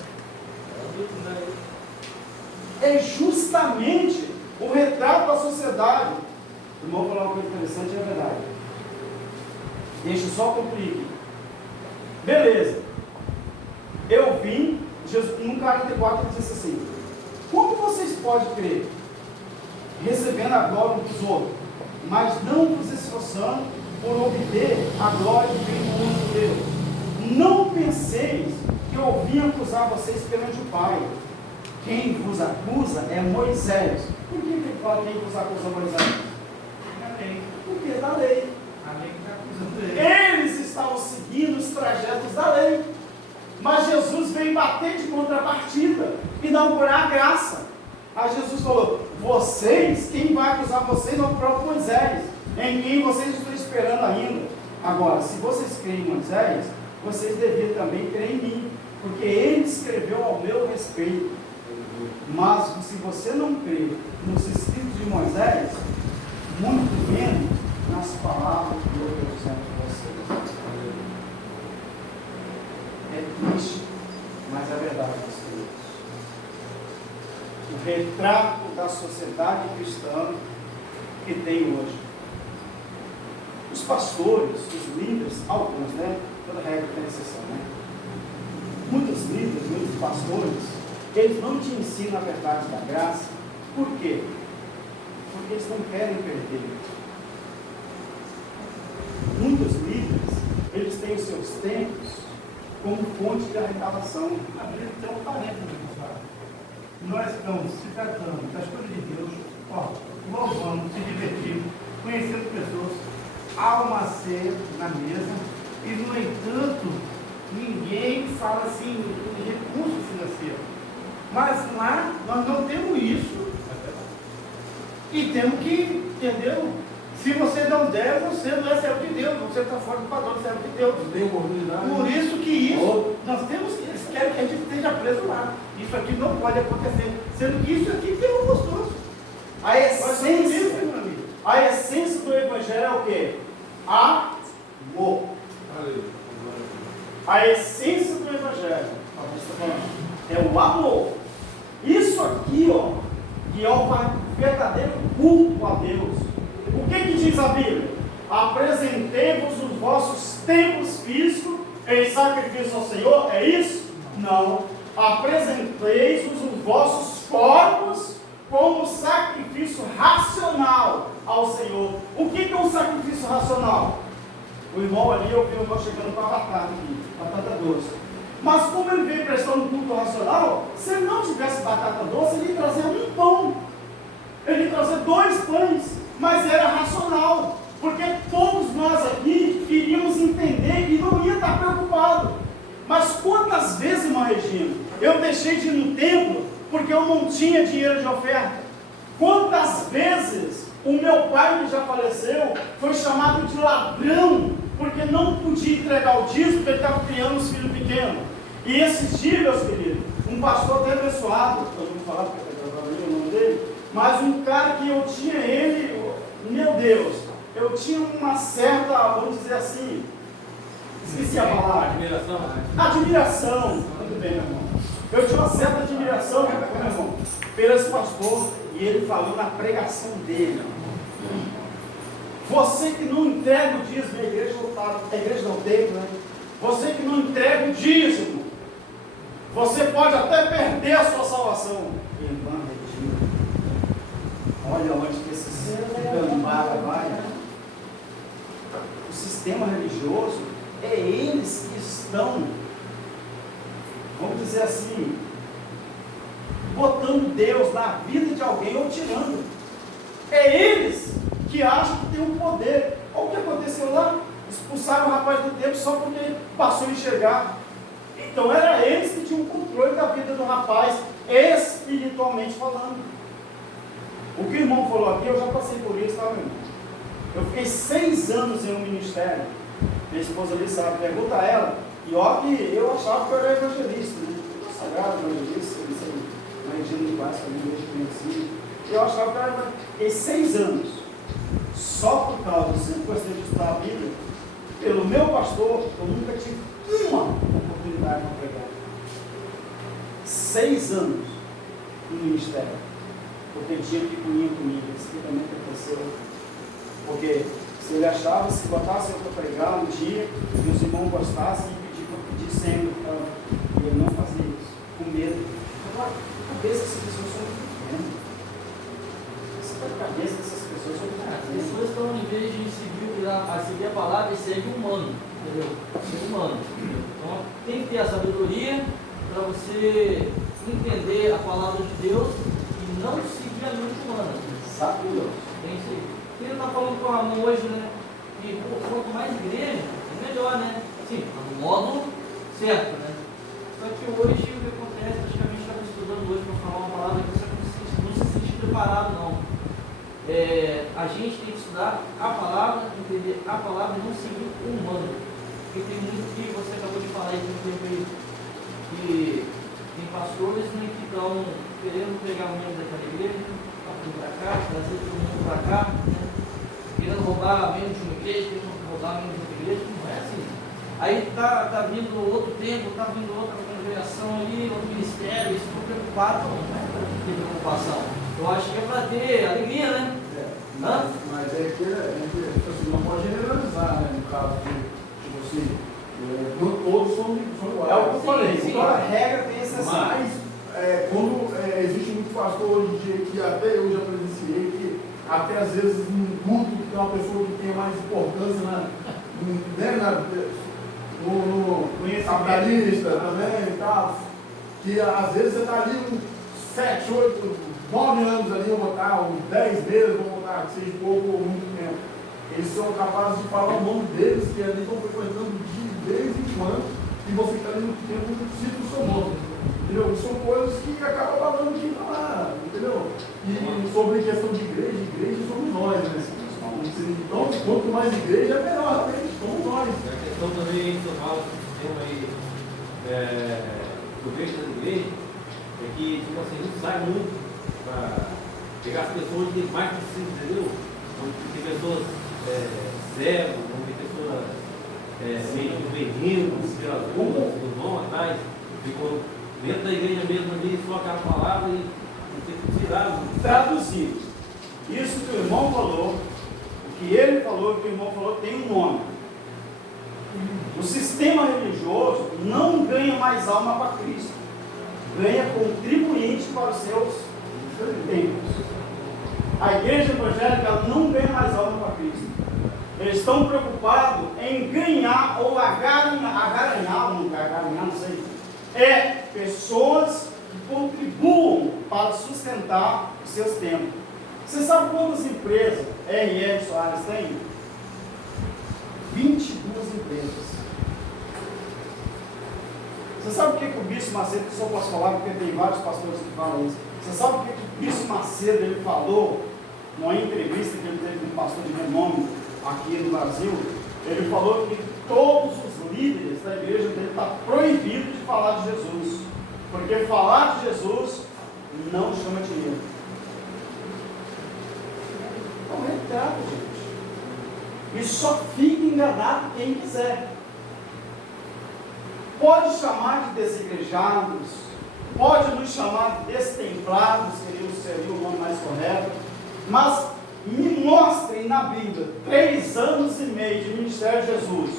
É justamente o retrato da sociedade. Irmão, vou falar uma coisa interessante, é verdade. Deixa eu só concluir aqui. Beleza. Eu vim, Jesus, no 44 ele disse assim: como vocês podem crer, recebendo a glória dos outros, mas não vos esforçando por obter a glória que vem do mundo de Deus? Não penseis que eu vim acusar vocês perante o Pai. Quem vos acusa é Moisés. Por que ele fala quem vos acusa é Moisés? Da lei. Porque é da lei. A lei que está acusando ele. Eles estavam seguindo os trajetos da lei. Mas Jesus veio bater de contrapartida, inaugurar a graça. Aí Jesus falou: vocês, quem vai acusar vocês é o próprio Moisés, em quem vocês estão esperando ainda. Agora, se vocês creem em Moisés, vocês deviam também crer em mim, porque ele escreveu ao meu respeito. Mas se você não crê nos escritos de Moisés, muito menos nas palavras que eu estou dizendo para vocês. É triste, mas é verdade, Senhor. O retrato da sociedade cristã que tem hoje. Os pastores, os líderes, alguns, né? Toda regra tem exceção, né? Muitos líderes, muitos pastores, eles não te ensinam a verdade da graça. Por quê? Porque eles não querem perder. Muitos líderes, eles têm os seus tempos como fonte de arrecadação. A Bíblia tem um parênteses que fala. Nós estamos se tratando das coisas de Deus, louvando, se divertindo, conhecendo pessoas, há uma ceia na mesa, e no entanto, ninguém fala assim em recurso financeiro. Mas lá nós não temos isso. E temos que, entendeu? Se você não der, você não é servo de Deus, você está fora do padrão de servo de Deus. Tem oportunidade. Por isso que isso, nós temos que, eles querem que a gente esteja preso lá. Isso aqui não pode acontecer. Sendo que isso aqui que é o gostoso. A essência, meu amigo. a essência do Evangelho é o quê? Amor. A essência do Evangelho, é o amor. Isso aqui, ó, que é o verdadeiro culto a Deus. O que diz a Bíblia? Apresentei-vos os vossos templos físicos em sacrifício ao Senhor. É isso? Não. Apresenteis-vos os vossos corpos como sacrifício racional ao Senhor. O que é um sacrifício racional? O irmão ali, eu vi o irmão chegando com a batata aqui, batata doce. Mas como ele veio prestando culto racional, se ele não tivesse batata doce, ele ia trazer um pão. Ele ia trazer 2 pães, mas era racional. Porque todos nós aqui iríamos entender e não ia estar preocupado. Mas quantas vezes, irmã Regina, eu deixei de ir no templo porque eu não tinha dinheiro de oferta? Quantas vezes o meu pai, que já faleceu, foi chamado de ladrão porque não podia entregar o dízimo porque ele estava criando os filhos pequenos? E esses dias, meus queridos, um pastor até abençoado, eu vou falar porque eu trabalhei o nome dele, mas um cara que eu tinha ele, meu Deus, eu tinha uma certa, vamos dizer assim, esqueci a palavra. Admiração. Admiração. Muito bem, meu irmão. Eu tinha uma certa admiração, meu irmão, pelo esse pastor, e ele falou na pregação dele: você que não entrega o dízimo, a igreja lotada, a igreja não tem, né? Você que não entrega o dízimo, você pode até perder a sua salvação. Irmã Regina, olha onde que esse gambara vai. O sistema religioso, é eles que estão, vamos dizer assim, botando Deus na vida de alguém ou tirando. É eles que acham que tem um poder. Olha o que aconteceu lá. Expulsaram o rapaz do templo só porque passou a enxergar. Então era eles que tinham o controle da vida do rapaz, espiritualmente falando. O que o irmão falou aqui, eu já passei por isso, tá, meu irmão? Eu fiquei 6 anos em um ministério. Minha esposa ali sabe, pergunta a ela. E ó que eu achava que eu era evangelista, né? Eu consagrado na igreja, na igreja de base, na igreja conhecida. Eu achava que era em 6 anos, só por causa do sempre gostei de estudar a Bíblia, pelo meu pastor, eu nunca tive uma oportunidade para pregar. 6 anos no ministério, porque tinha que punir comigo, isso que também aconteceu. Porque se ele achava, se botasse eu para pregar um dia, e os irmãos gostassem e pedir sempre, e ele não fazia isso, com medo. Agora, a cabeça dessas pessoas são muito pequenas. A cabeça dessas pessoas são muito As pequenas. pessoas estão, em vez de seguir a palavra, e seguem o humano, entendeu? Ser humano. Então, tem que ter a sabedoria para você entender a palavra de Deus e não seguir a mente humana. Sabe Deus? Tem isso aí. Ele está falando com a mão hoje, né? Que quanto mais igreja, é melhor, né? Assim, no modo certo, né? Só que hoje o que acontece, acho que a gente estava estudando hoje para falar uma palavra que você não se sente preparado, não. A gente tem que estudar a palavra, entender a palavra e não seguir o humano. Porque tem muito que você acabou de falar aí, que tem pastores, né, que estão querendo pegar o membro daquela igreja, para cá, trazer todo mundo para cá, né? Querendo roubar membro de uma igreja, querendo roubar membro de outra igreja, não é assim. Aí tá vindo outro tempo, tá vindo outra congregação ali, outro ministério, eles estão preocupados, não é para ter preocupação. Eu acho que é para ter alegria, né? Mas é que assim, não pode generalizar, né? No caso de tipo assim, todos são iguais. É o que eu falei, sim. toda regra tem exceção. Mas quando existe muito pastor hoje em dia, que até eu já presenciei, que até às vezes num culto que tem uma pessoa que tem mais importância no capitalista também e tal, que às vezes você está ali uns 7, 8, 9 anos ali, vou botar uns 10 meses, vou botar 6 e pouco ou muito tempo. Eles são capazes de falar o nome deles, que ali estão frequentando de vez em quando, e você está ali no tempo e cita o seu nome. Entendeu? São coisas que acabam falando quem está lá, entendeu? E sobre questão de igreja somos nós, né? Então, quanto mais igreja, melhor, realmente, somos nós. A questão também, que eu falo, que sistema aí, do beijo da igreja, é que, tipo assim, não sai muito para pegar as pessoas que mais precisam, entendeu? Tem pessoas cegas, tem pessoas meio berrindo, pelas ruas, dos vão atrás, ficou dentro da igreja mesmo ali, só aquela palavra e não tem que tirar. Traduzido. Isso que o irmão falou, o que ele falou, o que o irmão falou, tem um nome. O sistema religioso não ganha mais alma para Cristo, ganha contribuinte para os seus templos. A igreja evangélica não ganha mais alma para Cristo. Eles estão preocupados em ganhar ou agaranhar, não sei. Pessoas que contribuam para sustentar os seus templos. Você sabe quantas empresas R.R. Soares tem? 22 empresas. Você sabe o que o Bispo Macedo, que só posso falar porque tem vários pastores que falam isso. Você sabe o que o Bispo Macedo ele falou numa entrevista que ele teve com um pastor de renome aqui no Brasil? Ele falou que todos os líderes da igreja dele estão proibidos de falar de Jesus, porque falar de Jesus não chama dinheiro. É um retrato, gente. E só fica enganado quem quiser. Pode chamar de desigrejados, pode nos chamar de destemplados, seria o nome mais correto, mas me mostrem na Bíblia 3 anos e meio de ministério de Jesus.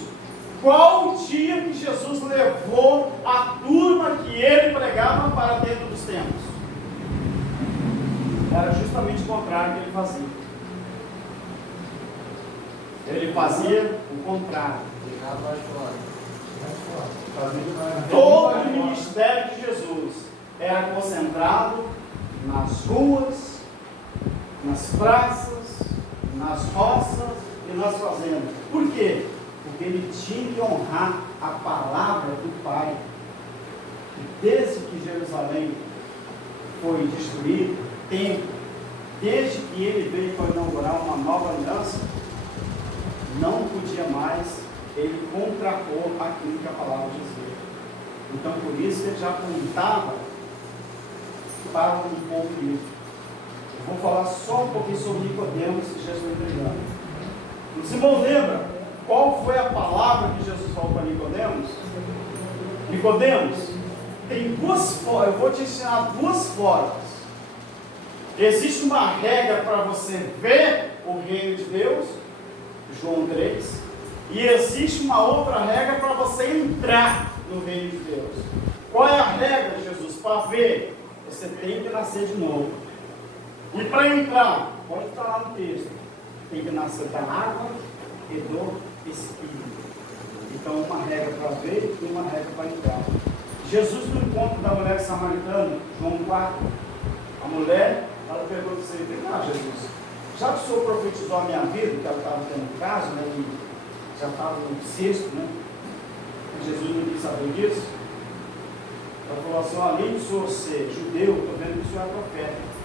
Qual o dia que Jesus levou a turma que ele pregava para dentro dos templos? Era justamente o contrário que ele fazia. Ele fazia o contrário. Todo o ministério de Jesus era concentrado nas ruas, nas praças, nas roças e nas fazendas. Por quê? Porque ele tinha que honrar a palavra do Pai. E desde que Jerusalém foi destruído, desde que ele veio para inaugurar uma nova aliança, não podia mais ele contrapor aquilo que a palavra dizia. Então, por isso que ele já apontava para um povo livre. Eu vou falar só um pouquinho sobre Nicodemos e Jesus entregando. Os irmãos lembram qual foi a palavra que Jesus falou para Nicodemos? Nicodemos, tem duas formas, eu vou te ensinar duas formas. Existe uma regra para você ver o reino de Deus, João 3, e existe uma outra regra para você entrar no reino de Deus. Qual é a regra, Jesus? Para ver, você tem que nascer de novo. E para entrar, pode estar lá no texto, tem que nascer da água e do Espírito. Então, uma regra para ver e uma regra para entrar. Jesus, no encontro da mulher samaritana, João 4, a mulher, ela pergunta assim: Jesus, já que o Senhor profetizou a minha vida, que ela estava tendo um caso, né, e já estava no sexto, né, e Jesus não quis saber disso, ela falou assim: além do Senhor ser judeu, estou vendo que o Senhor é profeta.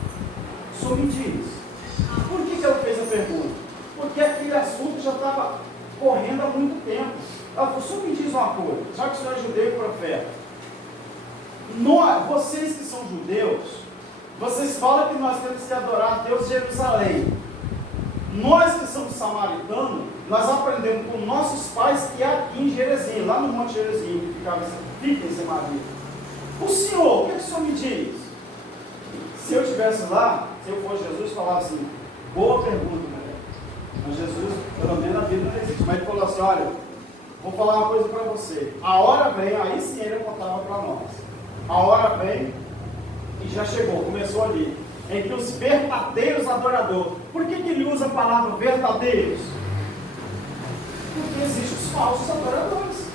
O Senhor me diz, por que ela fez a pergunta? Porque aquele assunto já estava correndo há muito tempo. Ela falou: o Senhor me diz uma coisa, já que o Senhor é judeu e profeta, vocês que são judeus, vocês falam que nós temos que adorar a Deus em Jerusalém. Nós que somos samaritanos, nós aprendemos com nossos pais que é aqui em Gerezim, lá no Monte Gerezim, que fica em Samaria. O Senhor, o que o Senhor me diz? Se eu estivesse lá, se eu fosse Jesus, falava assim: boa pergunta, né? Mas Jesus, pelo menos a Bíblia não existe. Mas ele falou assim: olha, vou falar uma coisa para você. A hora vem, aí sim ele contava para nós. A hora vem e já chegou, começou ali. Em que os verdadeiros adoradores. Por que ele usa a palavra verdadeiros? Porque existem os falsos adoradores.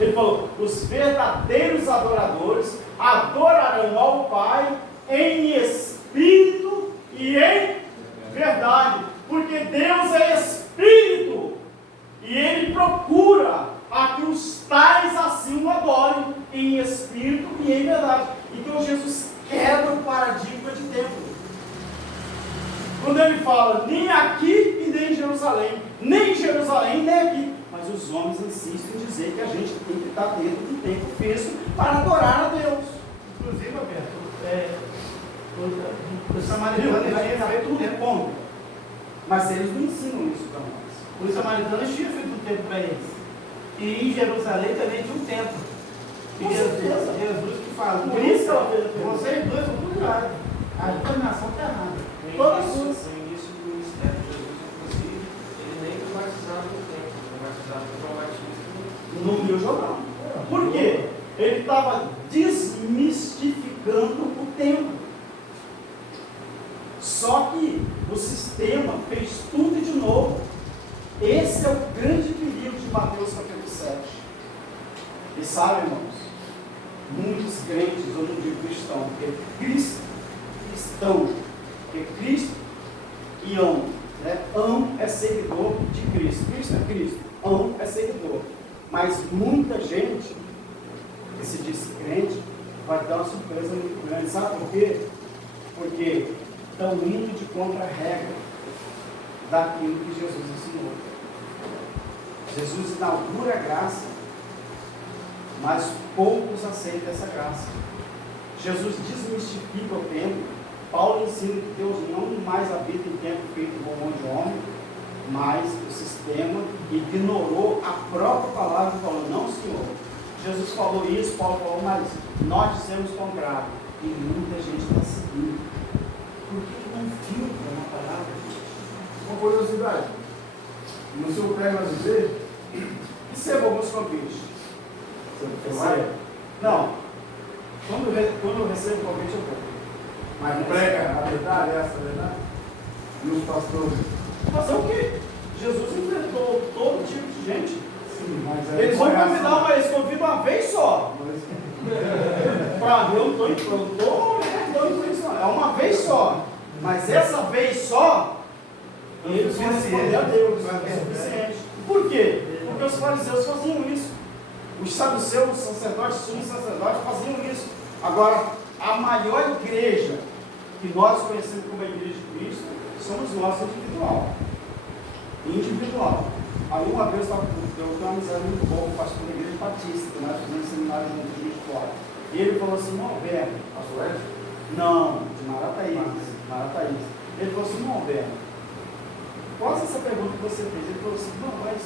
Ele falou: os verdadeiros adoradores adorarão ao Pai em espírito e em verdade. Porque Deus é espírito. E Ele procura a que os tais assim o adorem em espírito e em verdade. Então Jesus quebra o paradigma de templo. Quando ele fala, nem aqui e nem em Jerusalém, nem em Jerusalém, nem aqui. Mas os homens insistem em dizer que a gente tem que estar dentro do templo físico para adorar a Deus. Inclusive, Alberto, os samaritanos tinham feito um templo. Como? Mas eles não ensinam isso para nós. Os samaritanos tinham feito um templo para eles. E em Jerusalém também tinha um templo. E Jesus que fala: Por isso que ela fez a pergunta. vocês dois são tudo errado. A dominação está errada. Todas No suas. início do ministério de Jesus, inclusive, ele nem batizava no tempo, ele batizava no João Batista. No Rio Jordão. Por quê? Ele estava desmistificando o templo. Só que o sistema fez tudo de novo. Esse é o grande perigo de Mateus capítulo 7. E sabe, irmãos, muitos crentes, eu não digo cristão, porque cristão, porque Cristo e ão, né? Ão é seguidor de Cristo. Cristo é Cristo, ão é seguidor. Mas muita gente que se diz crente vai dar uma surpresa muito grande. Sabe por quê? Porque estão indo de contra a regra daquilo que Jesus ensinou. Jesus inaugura a graça, mas poucos aceitam essa graça. Jesus desmistifica o templo. Paulo ensina que Deus não mais habita em templo feito por mão de homem, mas o sistema ignorou a própria palavra e falou: não, Senhor. Jesus falou isso, Paulo falou, mas nós dissemos o contrário. E muita gente está seguindo. Por que não filtra uma palavra? Uma curiosidade. No seu prego nas igrejas, Receba alguns convites. você vai, Não. Quando eu recebo convite, eu vou. mas não prega a verdade, essa é a verdade. E os pastores? Fazer o quê? Jesus enfrentou todo tipo de gente. Sim, mas Eles vão convidar, eles convidam uma vez só. Para mim, eu não estou influenciando. É uma vez só. Mas essa vez só, eles vão responder a Deus. É suficiente. Por quê? Porque os fariseus faziam isso. Os saduceus, os sacerdotes, os sumos sacerdotes faziam isso. Agora, a maior igreja que nós conhecemos como a igreja de Cristo somos nós, individual. Ali uma vez eu tenho uma amizade muito boa com o pastor da igreja batista, que nós fizemos seminário junto de fora. E ele falou assim, não, Alberto. Pastor Ed? Não, de Marataízes. Ele falou assim, não, Alberto. Quase essa pergunta que você fez. Ele falou assim, não, mas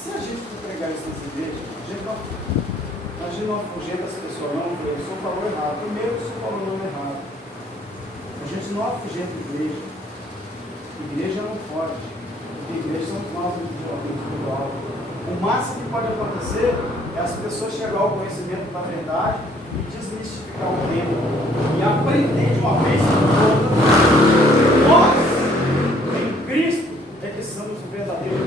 se a gente for pregar isso nas igrejas, a gente não afugenta as pessoas, não. Eu falei, o senhor falou errado. Primeiro, o senhor falou o nome errado. A gente não afugenta a igreja. Igreja não pode. Igreja somos nós espiritual. O máximo que pode acontecer é as pessoas chegar ao conhecimento da verdade e desmistificar o tempo e aprender de uma vez por todas